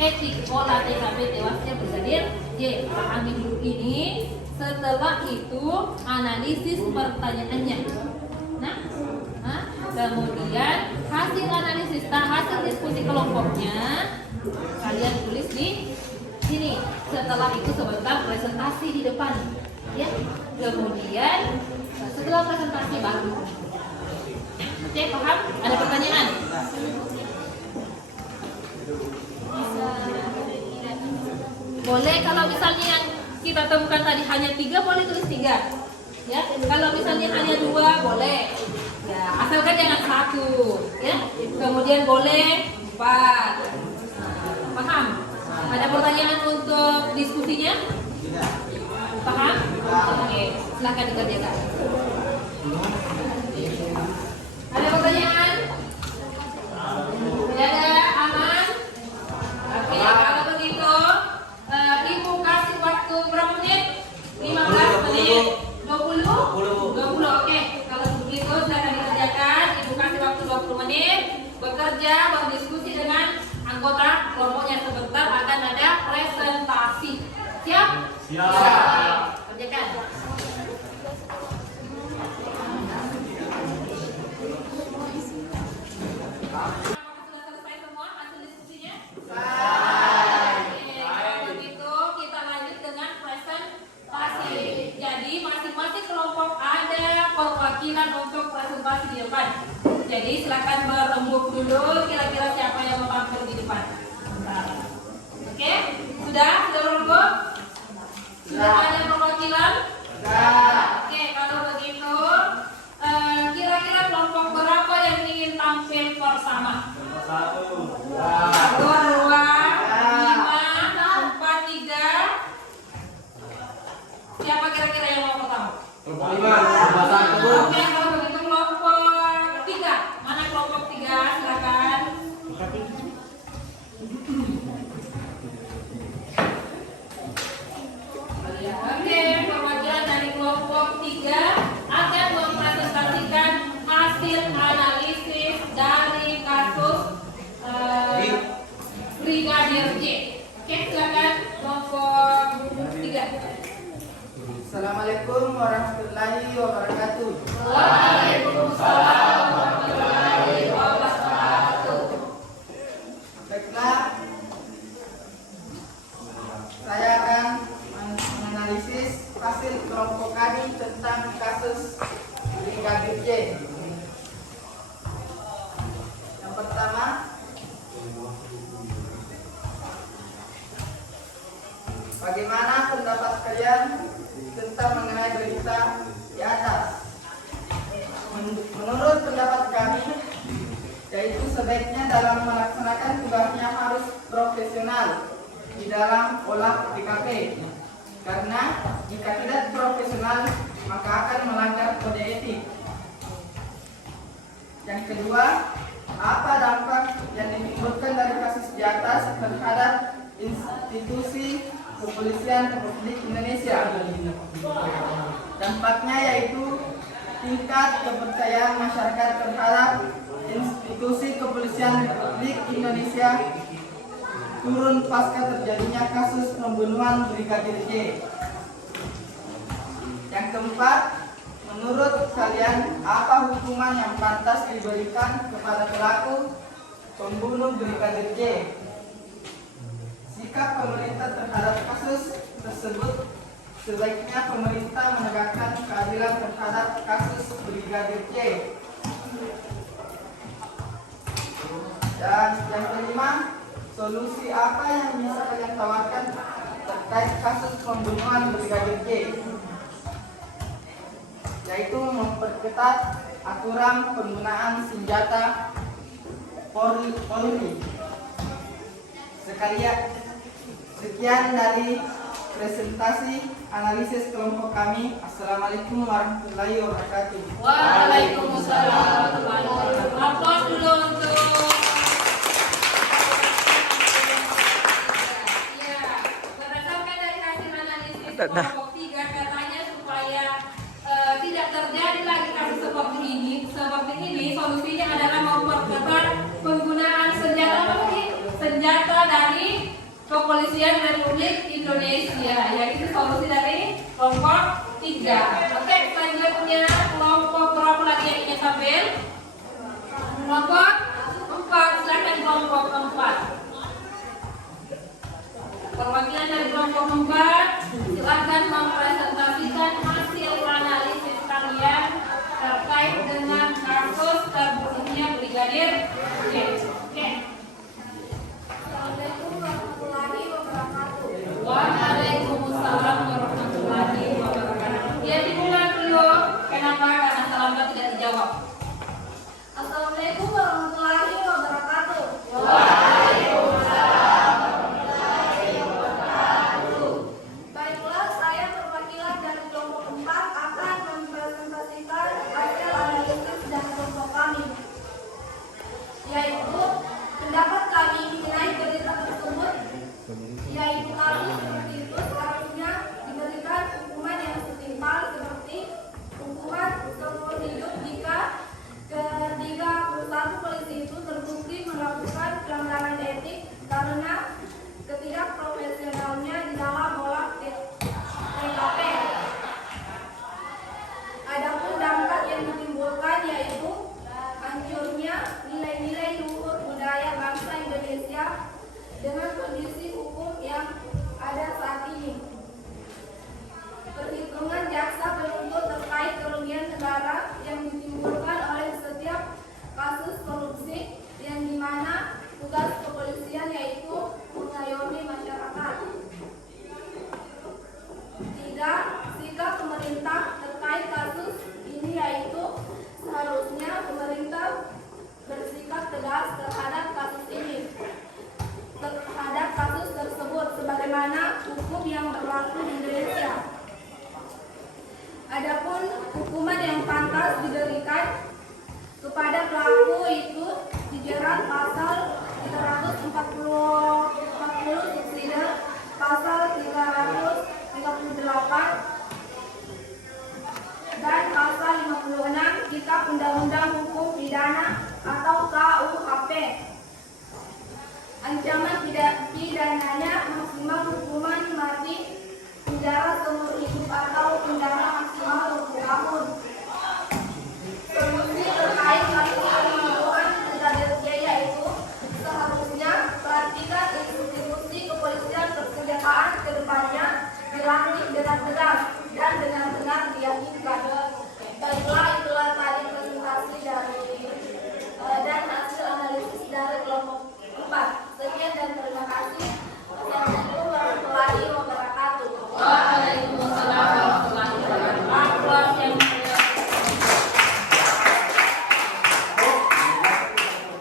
etik olah TKP tewasnya Brigadir J. Pahami dulu ini. Setelah itu analisis pertanyaannya. Nah, kemudian hasil analisis, hasil diskusi kelompoknya kalian tulis di sini. Setelah itu sebentar presentasi di depan, ya. Kemudian setelah presentasi baru. Oke, paham? Ada pertanyaan? Boleh kalau misalnya yang kita temukan tadi hanya 3, boleh tulis 3. Ya, kalau misalnya hanya 2 boleh. Ya, asalkan jangan 1, ya. Kemudian boleh 4. Paham? Ada pertanyaan untuk diskusinya? Paham? Oke, silakan dikerjakan. Ada pertanyaan? Tidak ada? Aman? Oke, kalau begitu Ibu kasih waktu berapa menit? 15 menit? 20? Oke. Kalau begitu silakan dikerjakan. Ibu kasih waktu 20 menit bekerja, berdiskusi dengan anggota kelompoknya. Sebentar akan ada presentasi. Siap? Siap. Kerjakan. Sudah selesai semua hasil diskusinya? Oke, kalau begitu kita lanjut dengan presentasi. Jadi masing-masing kelompok A perwakilan untuk presentasi di depan. Jadi silakan berembuk dulu kira-kira siapa yang mau tampil di depan. Bentar. Oke, sudah berembuk? Sudah ada perwakilan? Oke, kalau begitu kira-kira kelompok berapa yang ingin tampil bersama? Satu. 2, 5, 4, 3. Siapa kira-kira yang mau pertama? Oke, kalau begitu kelompok 3. Mana kelompok 3? Silakan. Oke, perwakilan dari kelompok 3 akan mempresentasikan hasil analisis dari kasus Brigadir J. Oke, silakan kelompok 3. Assalamualaikum warahmatullahi wabarakatuh. Waalaikumsalam warahmatullahi wabarakatuh. Baiklah, saya akan menganalisis hasil kelompok kami tentang kasus Brigadir J. Yang pertama, bagaimana pendapat kalian tentang mengenai berita di atas? Menurut pendapat kami, yaitu sebaiknya dalam melaksanakan tugasnya harus profesional di dalam olah TKP. Karena jika tidak profesional, maka akan melanggar kode etik. Yang kedua, apa dampak yang ditimbulkan dari kasus di atas terhadap institusi kepolisian Republik Indonesia? Dampaknya yaitu tingkat kepercayaan masyarakat terhadap institusi kepolisian Republik Indonesia turun pasca terjadinya kasus pembunuhan Brigadir J. Yang keempat, menurut kalian apa hukuman yang pantas diberikan kepada pelaku pembunuh Brigadir J? Sikap pemerintah terhadap kasus tersebut, sebaiknya pemerintah menegakkan keadilan terhadap kasus Brigadir J. Dan yang kelima, solusi apa yang bisa kalian tawarkan terkait kasus pembunuhan Brigadir J? Yaitu memperketat aturan penggunaan senjata Polri. Sekian dari presentasi analisis kelompok kami. Assalamualaikum warahmatullahi wabarakatuh. Waalaikumsalam warahmatullahi wabarakatuh. Aplaus dulu untuk ya, berdasarkan dari hasil analisis kelompok 3 katanya supaya tidak terjadi lagi kasus seperti ini solusinya adalah memperketat penggunaan senjata dari Kepolisian Republik Indonesia, yaitu solusi dari kelompok 3. Oke, selanjutnya kelompok berapa lagi yang ingin tampil? Kelompok 4, silakan kelompok 4. Perwakilan dari kelompok 4, silakan mempresentasikan hasil analisis kalian terkait dengan kasus terbunuhnya Brigadir J. Oke. Assalamualaikum warahmatullahi wabarakatuh. Waalaikumsalam warahmatullahi wabarakatuh. Ya, dimulai dulu. Kenapa? Karena salam tidak dijawab. Assalamualaikum warahmatullahi wabarakatuh. Baiklah, saya perwakilan dari kelompok 4 akan mempresentasikan hasil analisis dari kelompok kami, yaitu pendapat kami mengenai berita tersebut, yaitu kasus seperti itu seharusnya diberikan hukuman yang setimpal seperti hukuman seumur hidup jika ke-31 polisi itu hukuman yang pantas diberikan kepada pelaku itu dijerat pasal 340 subsidi pasal 338 dan pasal 56 Kitab Undang-Undang Hukum Pidana atau KUHP. Ancaman pidananya maksimal hukuman mati, penjara seumur hidup atau penjara maksimal 20 tahun. Solusi terkait kasus pembunuhan brigadir J yaitu seharusnya perhatikan institusi kepolisian persenjataan ke depannya dilantik dengan tegas dan benar-benar diyakinkan. Baiklah, itulah tadi presentasi dari dan hasil analisis dari kelompok 4. Sekian dan terima kasih. Assalamualaikum warahmatullahi wabarakatuh. Waalaikumsalam warahmatullahi wabarakatuh.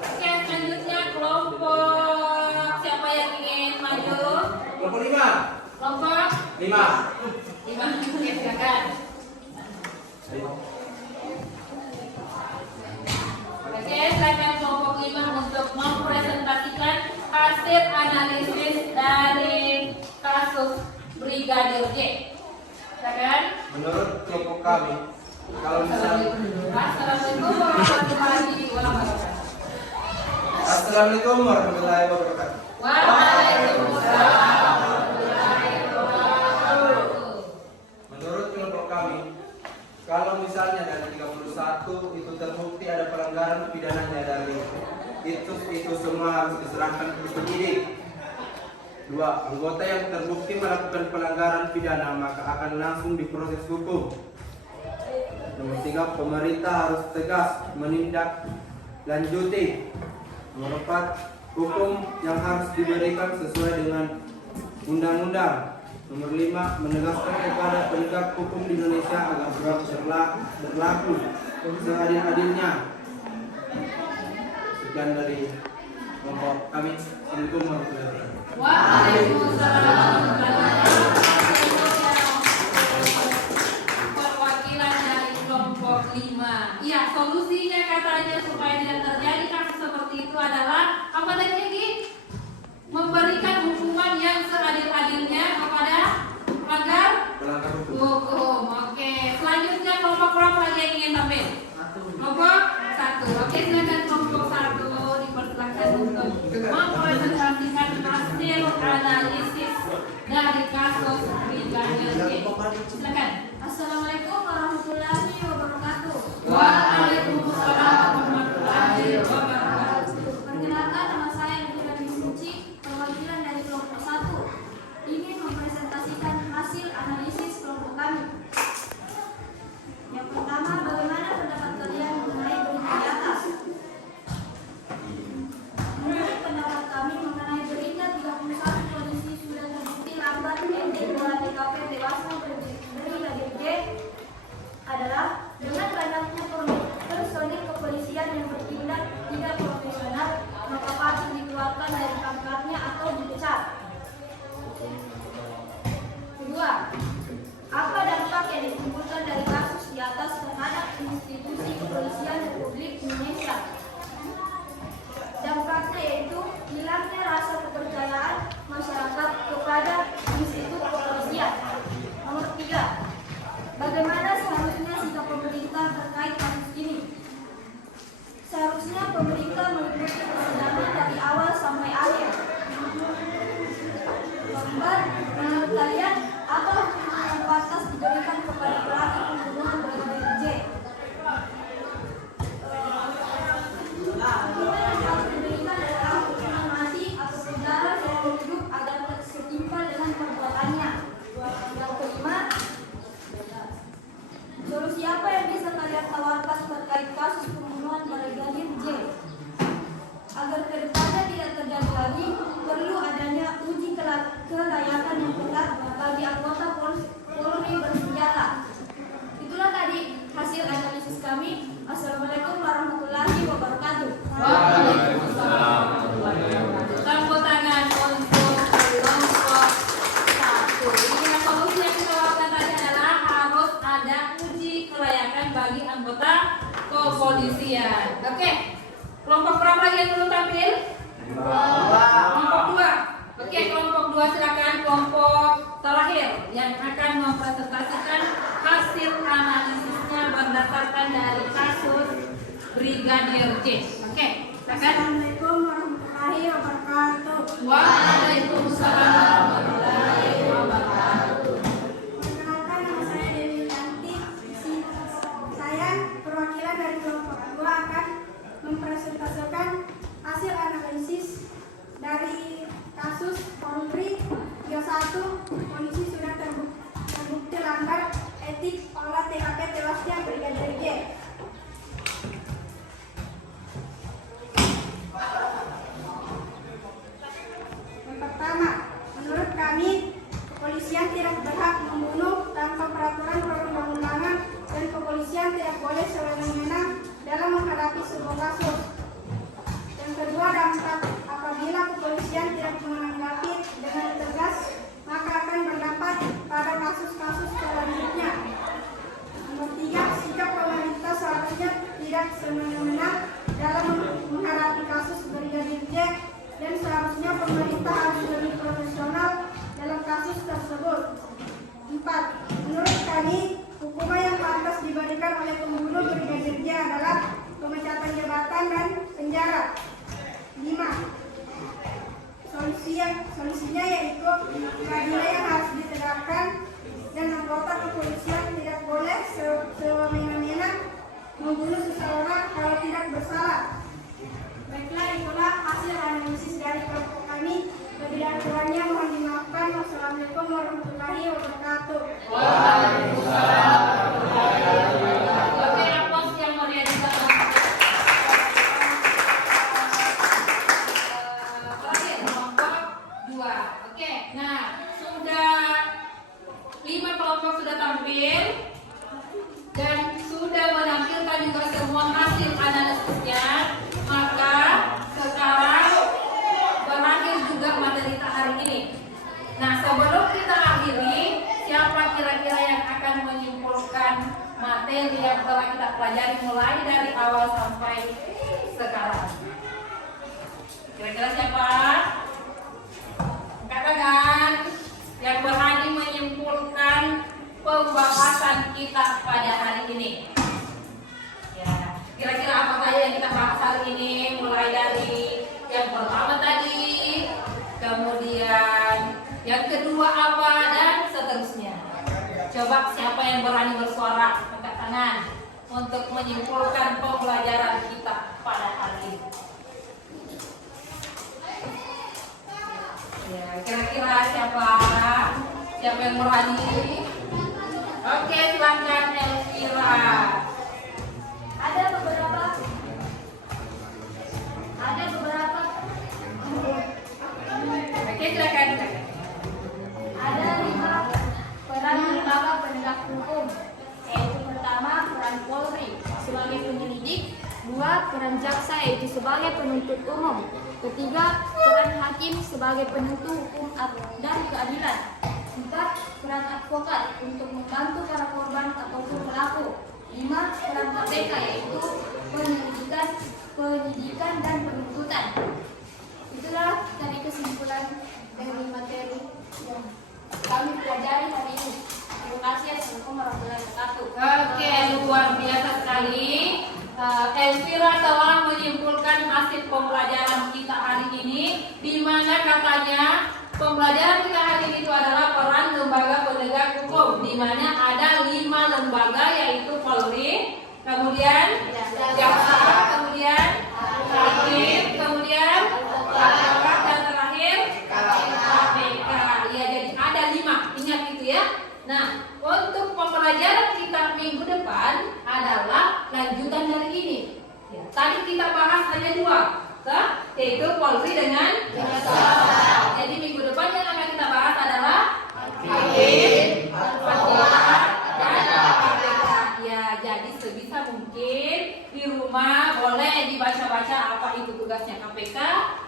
Oke, selanjutnya kelompok siapa yang ingin maju? Kelompok 5. Kelompok 5. 5. Oke, silakan. Oke, silakan kelompok 5 untuk mempresentasikan hasil analisis dari kasus Brigadir J. Silakan. Menurut kelompok kami, kalau misalnya Assalamualaikum warahmatullahi wabarakatuh. Assalamualaikum warahmatullahi wabarakatuh. Waalaikumsalam warahmatullahi wabarakatuh. Menurut kelompok kami, kalau misalnya dari 31 itu terbukti ada pelanggaran pidananya dari itu semua harus diserahkan ke penyidik. 2. Anggota yang terbukti melakukan pelanggaran pidana maka akan langsung diproses hukum. Nomor 3. Pemerintah harus tegas menindak lanjuti. Nomor 4. Hukum yang harus diberikan sesuai dengan undang-undang. Nomor 5. Menegaskan kepada penegak hukum di Indonesia agar berlaku seadil-adilnya. Sekian dari kelompok kami. Assalamualaikum warahmatullahi wabarakatuh. Waalaikumsalam warahmatullahi wabarakatuh. Perwakilan dari kelompok 5. Iya, solusinya katanya supaya tidak terjadi kasus seperti itu adalah apa tadi Gi? Memberikan hukuman yang seadil-adilnya kepada pelanggar hukum. Oke, selanjutnya kelompok berapa lagi yang ingin tampil? Kelompok 1. Oke, silakan kelompok 1 dipersilakan untuk mempresentasikan hasil analisis dari kasus Brigadir J. Silakan. Assalamualaikum warahmatullahi wabarakatuh. Waalaikumsalam warahmatullahi wabarakatuh. Perkenalkan, nama saya Nurani Suci, perwakilan dari kelompok 1. Ingin mempresentasikan hasil analisis kelompok kami. Yang pertama, bagaimana pendapat kalian mengenai berita di atas? Menurut pendapat kami mengenai berita 31 polisi sudah terbukti lambat ND bola TKP tewasnya Brigadir J adalah dengan banyaknya personil kepolisian yang bertindak tidak profesional, maka patut dikeluarkan dari pangkatnya atau dipecat. Kedua, apa dampak yang ditimbulkan dari kasus di atas terhadap institusi kepolisian Republik Indonesia? Dampaknya yaitu hilangnya rasa kepercayaan masyarakat kepada institusi kepolisian. Nomor 3, bagaimana seharusnya sikap pemerintah terkait kasus ini? Seharusnya pemerintah mengikuti persidangan dari awal sampai akhir. Keempat, menurut kalian apa hukuman yang pantas diberikan kepada pelaku pembunuhan Brigadir J? Hukuman yang harus diberikan adalah hukuman mati atau penjara seumur hidup agar setimpal dengan perbuatannya. Yang kelima, solusi apa yang bisa kalian tawarkan terkait kasus pembunuhan Brigadir J? Agar kedepannya tidak terjadi lagi, perlu adanya uji kelayakan yang ketat bagi anggota Polri bersenjata. Itulah tadi hasil analisis kami. Assalamualaikum warahmatullahi wabarakatuh. Waalaikumsalam warahmatullahi wabarakatuh. Tepuk tangan untuk kelompok 1. Ini solusi yang kita lakukan tadi adalah harus ada uji kelayakan. bagi anggota kepolisian. Oke, kelompok berapa lagi yang belum tampil? Kelompok 2. Oke, kelompok 2 silakan. Kelompok terakhir yang akan mempresentasikan hasil analisisnya berdasarkan dari kasus Brigadir J. Oke, silakan. Assalamualaikum warahmatullahi wabarakatuh. Waalaikumsalam warahmatullahi wabarakatuh. Perkenalkan, nama saya Dewi Yanti. Saya perwakilan dari kelompok 2 akan mempresentasikan hasil analisis dari kasus Polri 31. Polisi sudah terbukti langgar etik olah TKP tewasnya Brigadir J. Yang pertama, menurut kami, kepolisian tidak berhak membunuh tanpa peraturan perundang-undangan dan kepolisian tidak boleh sewenang-wenang dalam menghadapi sebuah kasus. Yang kedua, dampak apabila kepolisian tidak menanggapi dengan tegas, maka akan berdampak pada kasus-kasus selanjutnya. Nomor 3, sikap pemerintah seharusnya tidak semena-mena dalam menghadapi kasus Brigadir J dan seharusnya pemerintah harus lebih profesional dalam kasus tersebut. 4. Menurut kami, hukuman yang pantas diberikan oleh pembunuh Brigadir J adalah pemecatan jabatan dan penjara. 5. Solusinya yaitu keadilan yang harus ditegakkan dan anggota kepolisian tidak boleh semena-mena membunuh seseorang kalau tidak bersalah. Baiklah, itulah hasil analisis dari kelompok kami. Lebih dan kurangnya mohon dimaafkan. Wassalamualaikum warahmatullahi wabarakatuh. Waalaikumsalam warahmatullahi wabarakatuh. Oke, aplaus yang meriah juga. Terakhir, kelompok 2. Oke, nah sudah 5 kelompok sudah tampil dan sudah menampilkan juga semua hasil analisisnya. Maka sekarang berakhir juga materi kita hari ini. Nah, sebelum kita akhiri, siapa kira-kira yang akan menyimpulkan materi yang telah kita pelajari mulai dari awal sampai sekarang? Kira-kira siapa? Katakan yang berani menyimpulkan pembahasan kita pada hari ini. Ya, kira-kira apa saja yang kita bahas hari ini? Mulai dari yang pertama tadi, kemudian yang kedua apa, dan seterusnya. Coba siapa yang berani bersuara, angkat tangan untuk menyimpulkan pembelajaran kita pada hari ini. Ya, kira-kira siapa yang berani? Oke, silakan Elvira. Ada beberapa. Oke, silakan. Ada 5 peran lembaga penegak hukum, yaitu pertama peran Polri sebagai penyelidik, 2 peran jaksa yaitu sebagai penuntut umum, ketiga peran hakim sebagai penentu hukum dan keadilan, 4 peran advokat untuk membantu para korban ataupun pelaku, 5 peran KPK yaitu penyidikan dan penuntutan. Itulah tadi kesimpulan dari materi yang kami pelajari hari ini. Terima kasih. Assalamualaikum warahmatullahi wabarakatuh. Oke, luar biasa sekali. Elvira telah menyimpulkan hasil pembelajaran kita hari ini, di mana katanya pembelajaran kita hari ini itu adalah peran lembaga penegak hukum, di mana ada 5 lembaga yaitu Polri, kemudian jaksa, kemudian hakim, kemudian advokat, dan terakhir KPK. Ya, jadi ada 5, ingat itu ya. Nah, untuk pembelajaran kita minggu depan adalah lanjutan dari ini. Ya, tadi kita bahas hanya 2, yaitu Polri dengan jaksa. Jadi minggu depan yang akan kita bahas adalah hakim, advokat, dan KPK. Ya, jadi sebisa mungkin di rumah boleh dibaca-baca apa itu tugasnya KPK,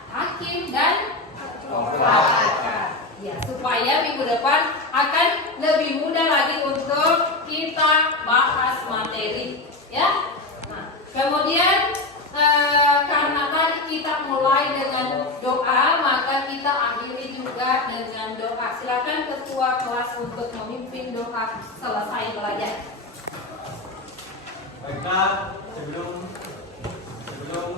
hakim, dan advokat. Ya, supaya minggu depan akan lebih mudah lagi untuk kita bahas materi silakan ketua kelas untuk memimpin doa selesai belajar. Baiklah, sebelum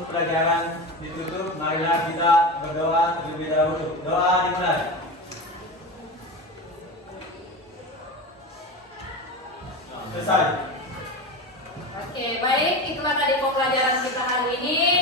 pelajaran ditutup, marilah kita berdoa terlebih dahulu. Doa dimulai. Selesai. Oke, baik, itulah tadi pembelajaran kita hari ini.